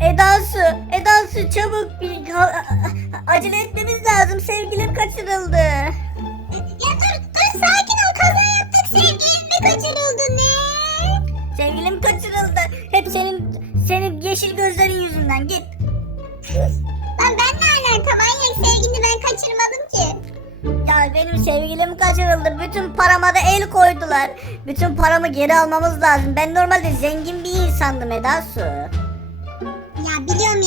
Edası, Edası çabuk bir acele etmemiz lazım. Sevgilim kaçırıldı. Ya dur dur sakin ol kaza yaptık sevgilim mi kaçırıldı ne? Sevgilim kaçırıldı. Hep senin senin yeşil gözlerin yüzünden. Git. Lan ben ne alaka manyak sevgilini ben kaçırmadım ki. Ya benim sevgilim kaçırıldı. Bütün parama da el koydular. Bütün paramı geri almamız lazım. Ben normalde zengin bir insandım Edasu.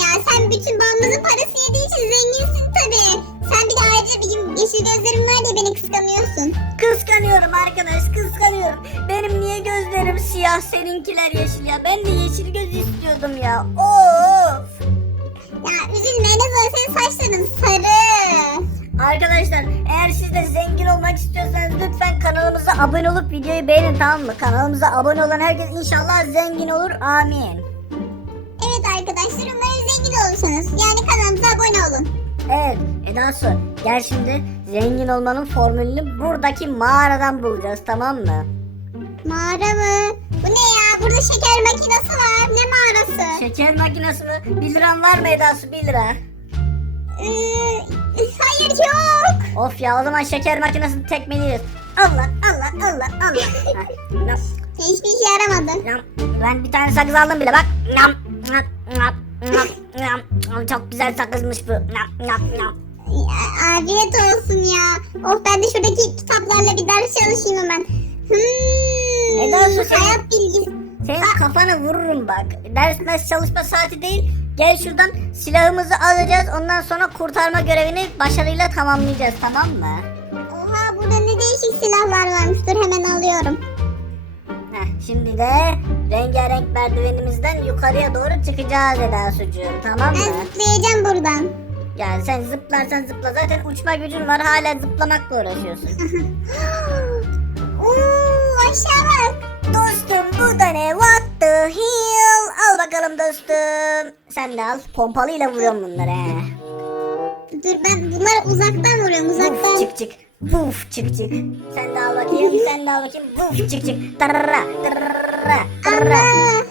Ya sen bütün bağımızın parası yediği için zenginsin tabii. Sen bir de ayrıca benim yeşil gözlerim var diye beni kıskanıyorsun. Kıskanıyorum arkadaş kıskanıyorum. Benim niye gözlerim siyah seninkiler yeşil ya. Ben de yeşil göz istiyordum ya. Of. Ya üzülme en azından senin saçların sarı. Arkadaşlar eğer siz de zengin olmak istiyorsanız lütfen kanalımıza abone olup videoyu beğenin tamam mı? Kanalımıza abone olan herkes inşallah zengin olur. Amin. Olursunuz. Yani kanalımıza abone olun. Evet Eda Su gel şimdi zengin olmanın formülünü buradaki mağaradan bulacağız tamam mı? Mağara mı? Bu ne ya? Burada şeker makinesi var. Ne mağarası? Şeker makinesi mi? 1 liran var mı Eda Su 1 lira? Ee, hayır yok. Of ya o zaman şeker makinesini tekmeliyoruz. Allah Allah Allah Allah. Hiçbir işe yaramadı. nam. Ben bir tane sakız aldım bile bak. Nam, nam, nam, Çok güzel sakızmış bu. Ya, Afiyet olsun ya. Of ben de şuradaki kitaplarla bir ders çalışayım hemen. Hmm, Eda, senin- hayat bilgisi. Senin kafanı vururum bak. Ders ders çalışma saati değil. Gel şuradan silahımızı alacağız. Ondan sonra kurtarma görevini başarıyla tamamlayacağız tamam mı? Oha burada ne değişik silahlar varmış. Dur hemen alıyorum. Şimdi de rengarenk merdivenimizden yukarıya doğru çıkacağız Eda Sucuğum tamam Ben mı? zıplayacağım buradan. Yani sen zıplarsan zıpla zaten uçma gücün var hala zıplamakla uğraşıyorsun. Oo aşağı bak. dostum bu da ne what the hell al bakalım dostum. Sen de al pompalıyla vuruyorum bunları he. Dur ben bunları uzaktan vuruyorum uzaktan. çık çık. Buf çık çık. Sen de al bakayım sen de al bakayım. Buf çık çık. Tarra tarra. Allah.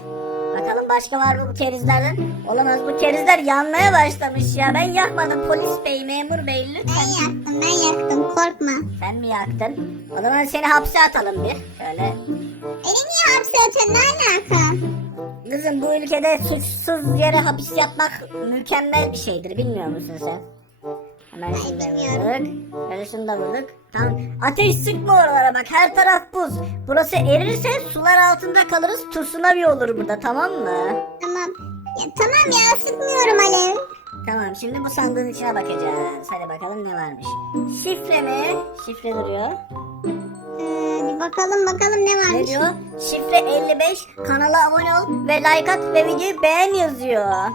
Bakalım başka var mı bu kerizlerden? Olamaz bu kerizler yanmaya başlamış ya. Ben yakmadım polis bey memur bey Ben lütfen. yaktım ben yaktım korkma. Sen mi yaktın? O zaman seni hapse atalım bir. Şöyle. Beni niye hapse atıyorsun ne alaka? Kızım bu ülkede suçsuz yere hapis yatmak mükemmel bir şeydir bilmiyor musun sen? Hemen şunu da vurduk. Böyle şunu da vurduk. Tamam. Ateş sıkma oralara bak her taraf buz. Burası erirse sular altında kalırız. Tsunami olur burada tamam mı? Tamam. Ya, tamam ya sıkmıyorum Alev. Tamam şimdi bu sandığın içine bakacağız. Hadi bakalım ne varmış. Şifre mi? Şifre duruyor. Ee, bir bakalım bakalım ne Ne varmış. diyor? Şifre 55. Kanala abone ol ve like at ve videoyu beğen yazıyor. Aa,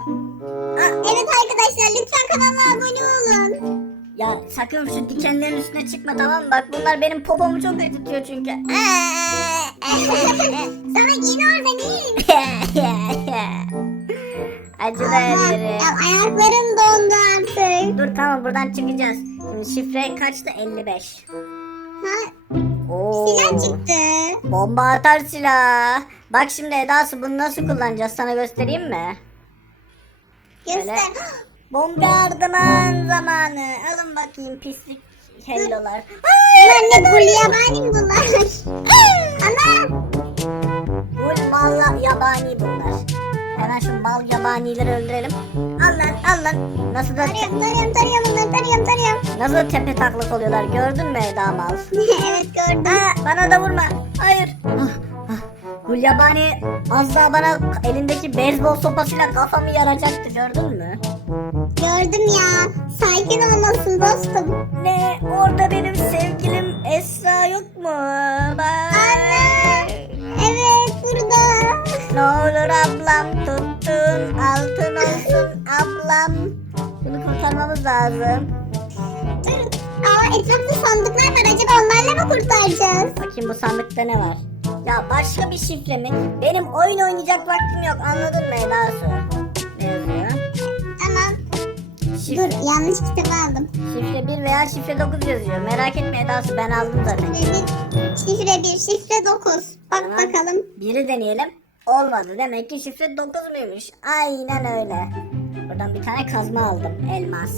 evet arkadaşlar lütfen kanala abone olun. Ya sakın şu dikenlerin üstüne çıkma tamam mı? Bak bunlar benim popomu çok acıtıyor çünkü. Sana in orada in. Acı yeri. ya, ayaklarım dondu artık. Dur tamam buradan çıkacağız. Şimdi şifre kaçtı? 55. Ha, Oo. silah çıktı. Bomba atar silah. Bak şimdi Eda'sı bunu nasıl kullanacağız sana göstereyim mi? Göster. Bombardıman zamanı. Alın bakayım pislik hellolar. Bunlar ne gul yabani bunlar? Ana. Bu mal yabani bunlar. Hemen şu mal yabanileri öldürelim. Al lan al lan. Nasıl da Tarıyorum tarıyorum tarıyorum bunları tarıyorum tarıyorum. nasıl da tepe taklak oluyorlar gördün mü Eda mal? evet gördüm. Aa, bana da vurma. Hayır. Ah, ah. Bu yabani az daha bana elindeki beyzbol sopasıyla kafamı yaracaktı gördün mü? Gördüm ya. Sakin olmalısın dostum. Ne orada benim sevgilim Esra yok mu? Bak. Evet burada. Ne olur ablam tuttun altın olsun ablam. Bunu kurtarmamız lazım. Dur. Aa etrafta sandıklar var. Acaba onlarla mı kurtaracağız? Bakayım bu sandıkta ne var? Ya başka bir şifre mi? Benim oyun oynayacak vaktim yok anladın mı Eda yanlış kitabı aldım. şifre 1 veya şifre 9 yazıyor. Merak etme Eda ben aldım zaten. Şifre 1, şifre 1, şifre 9. Bak Tamam. bakalım. Biri deneyelim. Olmadı. Demek ki şifre 9 muymuş? Aynen öyle. Buradan bir tane kazma aldım. Elmas.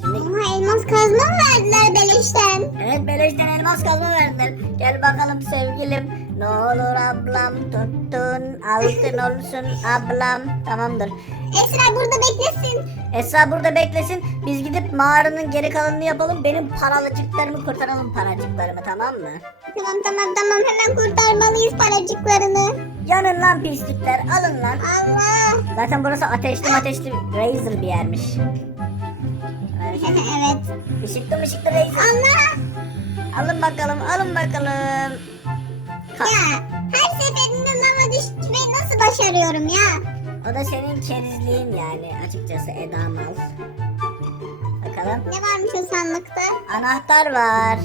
Şimdi Ama elmas kazma mı verdiler beleşten? Evet beleşten elmas kazma verdiler. Gel bakalım sevgilim. Ne olur ablam tuttun altın olsun ablam. Tamamdır. Esra burada beklesin. Esra burada beklesin. Biz gidip mağaranın geri kalanını yapalım. Benim paracıklarımı kurtaralım paracıklarımı tamam mı? Tamam tamam tamam hemen kurtarmalıyız paracıklarını. Yanın lan pislikler alın lan. Allah. Zaten burası ateşli ateşli Razer bir yermiş. Evet. Işıklı mışıklı Razer. Allah. Alın bakalım alın bakalım. Ka- Ya her seferinde lava düşmeyi nasıl başarıyorum ya? O da senin kerizliğin yani açıkçası Eda Mal. Bakalım. Ne varmış o sandıkta? Anahtar var.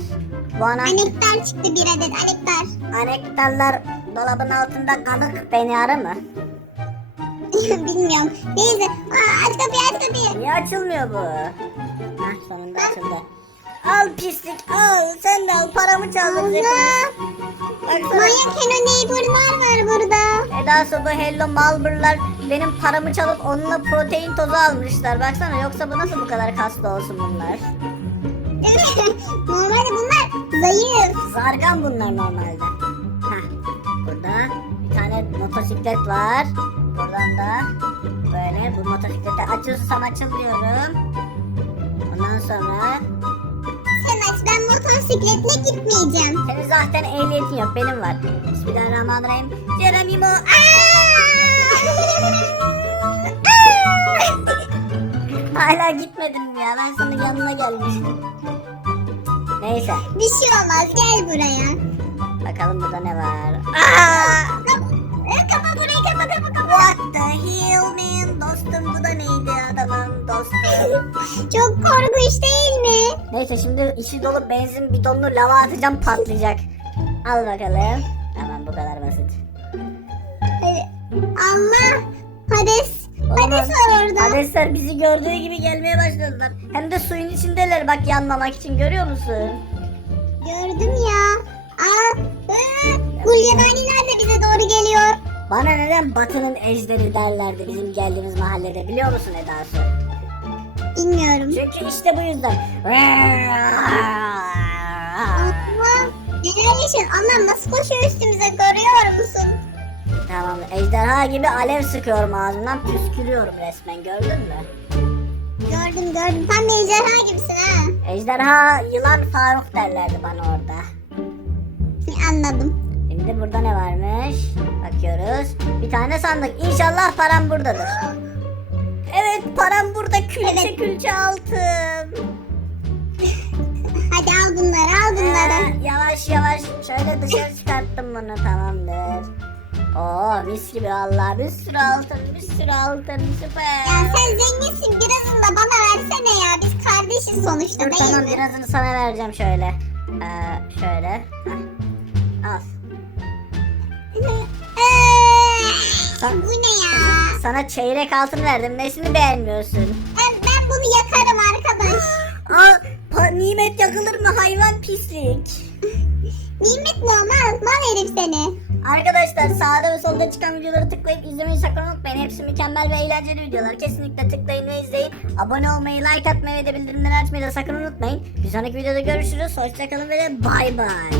Bu anahtar, Anektar çıktı bir adet anektar. anahtarlar dolabın altında kalık beni ara mı? Bilmiyorum. Neyse. Aa, aç kapıyı aç kapıyı. Niye açılmıyor bu? Hah sonunda açıldı. Al pislik al sen de al paramı çaldın. Allah. Baksana. Manyak Hello Neighbor'lar var burada. Eda Sobu Hello Malbur'lar benim paramı çalıp onunla protein tozu almışlar. Baksana yoksa bu nasıl bu kadar kaslı olsun bunlar? Normalde bunlar zayıf. Zargan bunlar normalde. Heh. Burada bir tane motosiklet var. Buradan da böyle bu motosikleti açıyorsam açıl diyorum. Ondan sonra motosikletle gitmeyeceğim. senin zaten ehliyetin yok benim var. Bismillahirrahmanirrahim. Geronimo. Hala gitmedim ya. Ben sana yanına gelmiştim. Neyse. Bir şey olmaz gel buraya. Bakalım burada ne var. Aa! Kapa burayı kapa kapa kapa. What the hell man? Dostum bu da neydi adamın dostum? Çok korkunç değil? Neyse şimdi içi dolu benzin bidonunu lava atacağım patlayacak. Al bakalım. Tamam bu kadar basit. Hadi. Allah. Hades. Hades var orada. Hadesler bizi gördüğü gibi gelmeye başladılar. Hem de suyun içindeler bak yanmamak için görüyor musun? Gördüm ya. Aa, Gulyabaniler de bize doğru geliyor. Bana neden Batı'nın ejderi derlerdi bizim geldiğimiz mahallede biliyor musun Eda'sı? Bilmiyorum. Çünkü işte bu yüzden. Allah. Neler yaşıyor? Allah nasıl koşuyor üstümüze görüyor musun? Tamam ejderha gibi alev sıkıyorum ağzımdan püskürüyorum resmen gördün mü? Gördüm gördüm. Tam bir ejderha gibisin ha. Ejderha yılan Faruk derlerdi bana orada. Anladım. Şimdi burada ne varmış? Bakıyoruz. Bir tane sandık. İnşallah param buradadır. Evet param burada külçe Evet. külçe altın. Hadi al bunları al bunları. Ee, yavaş yavaş şöyle dışarı çıkarttım bunu tamamdır. Oo mis gibi valla bir sürü altın bir sürü altın süper. Ya sen zenginsin birazını da bana versene ya. Biz kardeşiz sonuçta Dur değil tamam mi? birazını sana vereceğim şöyle. Ee, şöyle. Heh. Al. Sen- bu ne ya? Sana çeyrek altın verdim. Nesini beğenmiyorsun? Ben, ben bunu yakarım arkadaş. Aa, nimet yakılır mı hayvan pislik? Nimet mi o? Mal, mal herif seni. Arkadaşlar sağda ve solda çıkan videoları tıklayıp izlemeyi sakın unutmayın. Hepsi mükemmel ve eğlenceli videolar. Kesinlikle tıklayın ve izleyin. Abone olmayı, like atmayı ve de bildirimleri açmayı da sakın unutmayın. Bir sonraki videoda görüşürüz. Hoşçakalın ve de bay bay.